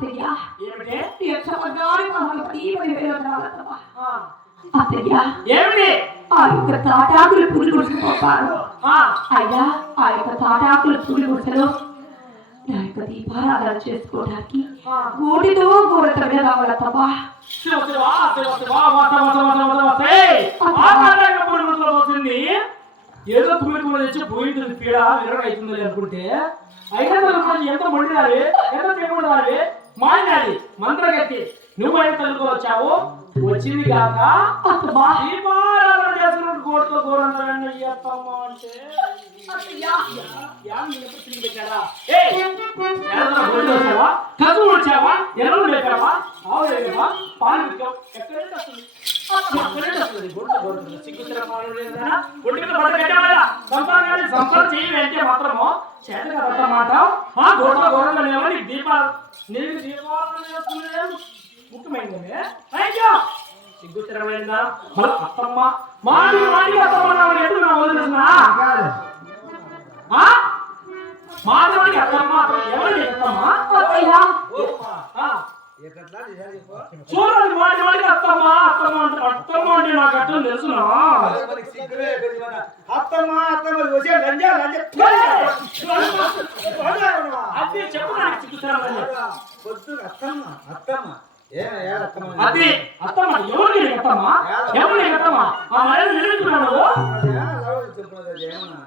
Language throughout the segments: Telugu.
అత్తయ్య తీర్చమన్నాడు మమ్మల్ని తీయమని వెళ్ళొద్దామా ఆ, అత్తయ్య ఏమిటి? ఆ యొక్క తాటాకులు పులి గుడిసిపోతారు అయ్యా ఆ. యొక్క తాటాకులు పులి గుడిసెలో నా యొక్క దీపారాధన చేసుకోవడానికి గోటితో గోడత మీద రావాల తప్ప ఏదో కుమిడి కుమిడి తెచ్చి పోయింది పీడ విరగ అవుతుంది అనుకుంటే. అయినా ఎంత మొండినాలి ఎంత తినకూడదాలి మాడినాలి మంత్రగట్టి నువ్వు అయిన తల్లికి వచ్చావు వచ్చింది కాక దీపారాధన చేసుకున్నట్టు గోడతో గోరంతా చేస్తాము అంటే గొడ్లు వచ్చావా? ఎర్రలు లేపావా? ఆవు లేపావా? పాలు వస్తుంది? ఎక్కడి నుండి వస్తుంది? మీద బట్ట కట్టావా? సంసారం కానీ సంసారం మాత్రము చేతన రొట్ట మాట ఆ గోడల గోడలో లేవని దీపాలు నీకు దీపాలను చేస్తున్నదే ముఖ్యమైనది. అయ్యో! సిగ్గుతెరమైందా? మళ్ళీ అత్తమ్మ. మాది మాది అత్తమ్మ నా ఎదురు నా వదిలేసినా మాది మాది అత్తమ్మ ఎవరి అత్తమ్మ? అత్తయ్య. చూడండి వాడి వాడికి అత్తమ్మ అత్తమ్మ అంటే అత్తమ్మ అంటే నాకు అర్థం తెలుసు అత్తమ్మ అత్తమ్మ వచ్చే లంజా లంజా అది చెప్పు నాకు చిక్కుతారని పొద్దు అత్తమ్మ అత్తమ్మ అది అత్తమ్మ ఎవరికి నీకు అత్తమ్మ ఎవరికి నీకు అత్తమ్మ ఆ మళ్ళీ నిలుపుతున్నావు నువ్వు ఏమన్నా?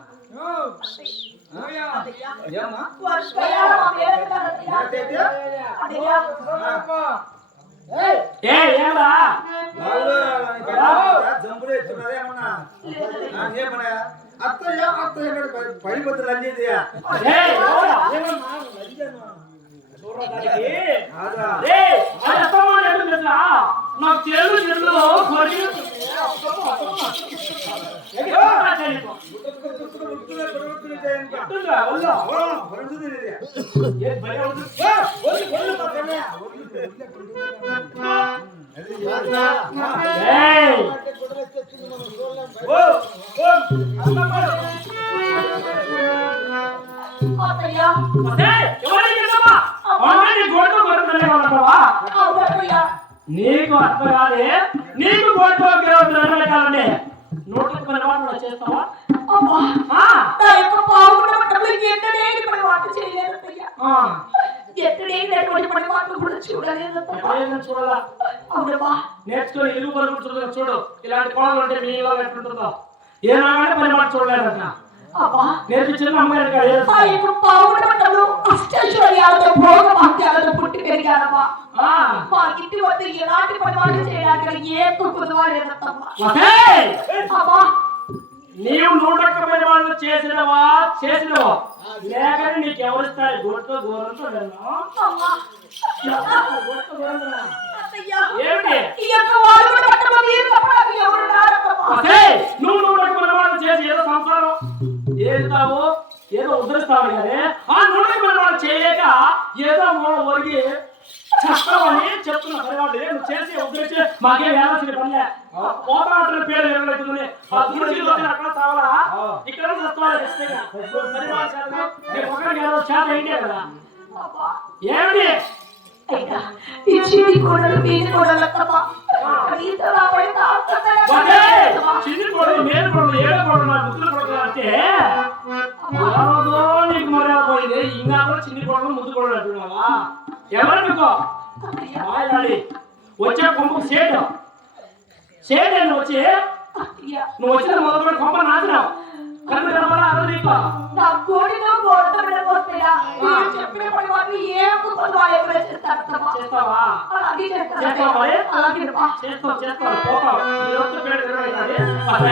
అత్తయ్య మా పేరు పెట్టారు అత్తయ్య. అత్తయ్య ఏ ఏమరా జంపులు ఎత్తున్నదే ఏమన్నా ఏమన్నా అత్తయ్య అత్తయ్య పై పొద్దు లంజేది ఏ ఎవరా? చూడడానికి. ఏ, అది అత్తమ్మ అంటే ఏంటో తెలుసా? నాకు చెల్లు చెల్లు కొరిగి నీకు అర్థం కాదే? నీకు గొడవతోనే కాదండి. నోట్లకు పని వాడు చేస్తావా? అమ్మా ఆ, నా యొక్క పావుకున్న చేయలేదు అత్తయ్య. ఆ. ఎన్నడేనటువంటి పని వంట కూడా చూడలేదు చూడాలా? అవునమ్మా నేర్చుకొని ఇరుగు పరుగు చూడు. ఇలాంటి కోడలు ఉంటే మీ ఇళ్ళలో ఎట్లుంటుందో పని మాట ఏ- మట్టంలో అష్టైశ్వర్యాలతో భోగ భాగ్యాలతో పుట్టి పెరిగానమ్మా మా ఇంటి వద్ద ఎలాంటి పని వంట చేయడానికి ఏ కుదువా లేదమ్మా వసేయ్! అమ్మా నీవు నూటొక్కమైన వాళ్ళు చేసినవా? చేసినవా? లేకపోతే నీకు ఎవరు ఇస్తారు? గోరంతో గోరంతో నువ్వు నాకు నువ్వు చేసి ఏదో సంసారం ఏదో ఏదో ఉద్ధరిస్తావు కానీ ఆ నూటొక్కమైన వాళ్ళు చేయక ఏదో మూల ఒరిగి చస్తావని చెప్తున్నా. పరివాడు నువ్వు చేసి ఉద్ధరించి మాకేం వేయాల్సిన పనిలే. పేరు గుడికి వచ్చి అక్కడ చావాలా ఇక్కడ చస్తావాలి ఖచ్చితంగా నేను ఒకరికి ఏదో చేత కదా. ఏమిటి? కోడలు కోడలు వదే! చిన్ని కొడుకు మేలు కొడుకు ఏడు కొడుకు నా ముద్దులు అంటే ఆ రోజు నీకు మర్యాద పోయింది. ఇంకా చిన్ని కొడుకు ముద్దు కొడుకు అంటున్నావా? ఎవరు నీకో మాట్లాడి వచ్చే కొంపకు సేటు. సేటు నువ్వు వచ్చి నువ్వు వచ్చిన మొదలు పెట్టి కొంప నాచినావు కన్ను కనపడా అదో నీకు? నా కోడిలో గోడతో విడగొస్తాయా మీరు చెప్పిన పని వాళ్ళు ఏ కుక్కలు వాళ్ళు చేస్తారు అత్తమ్మా? చేస్తావా? అలాగే చేస్తావా. చేస్తావు చేస్తావు. పోతావు. ఈ రోజు విరగడైనది. అసలు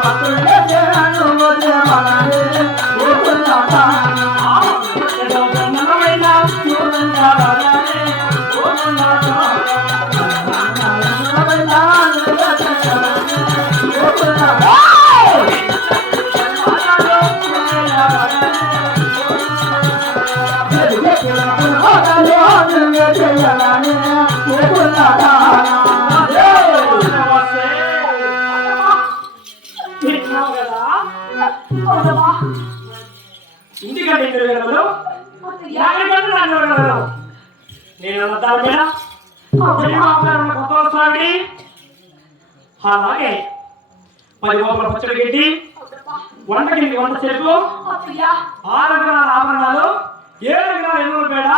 బిడ్డ అలాగే. పది పచ్చడి పెట్టి వంట చెరుకు ఆరు గ్రాల ఆభరణాలు ఏడు గ్రాల ఎన్నూరు పేడ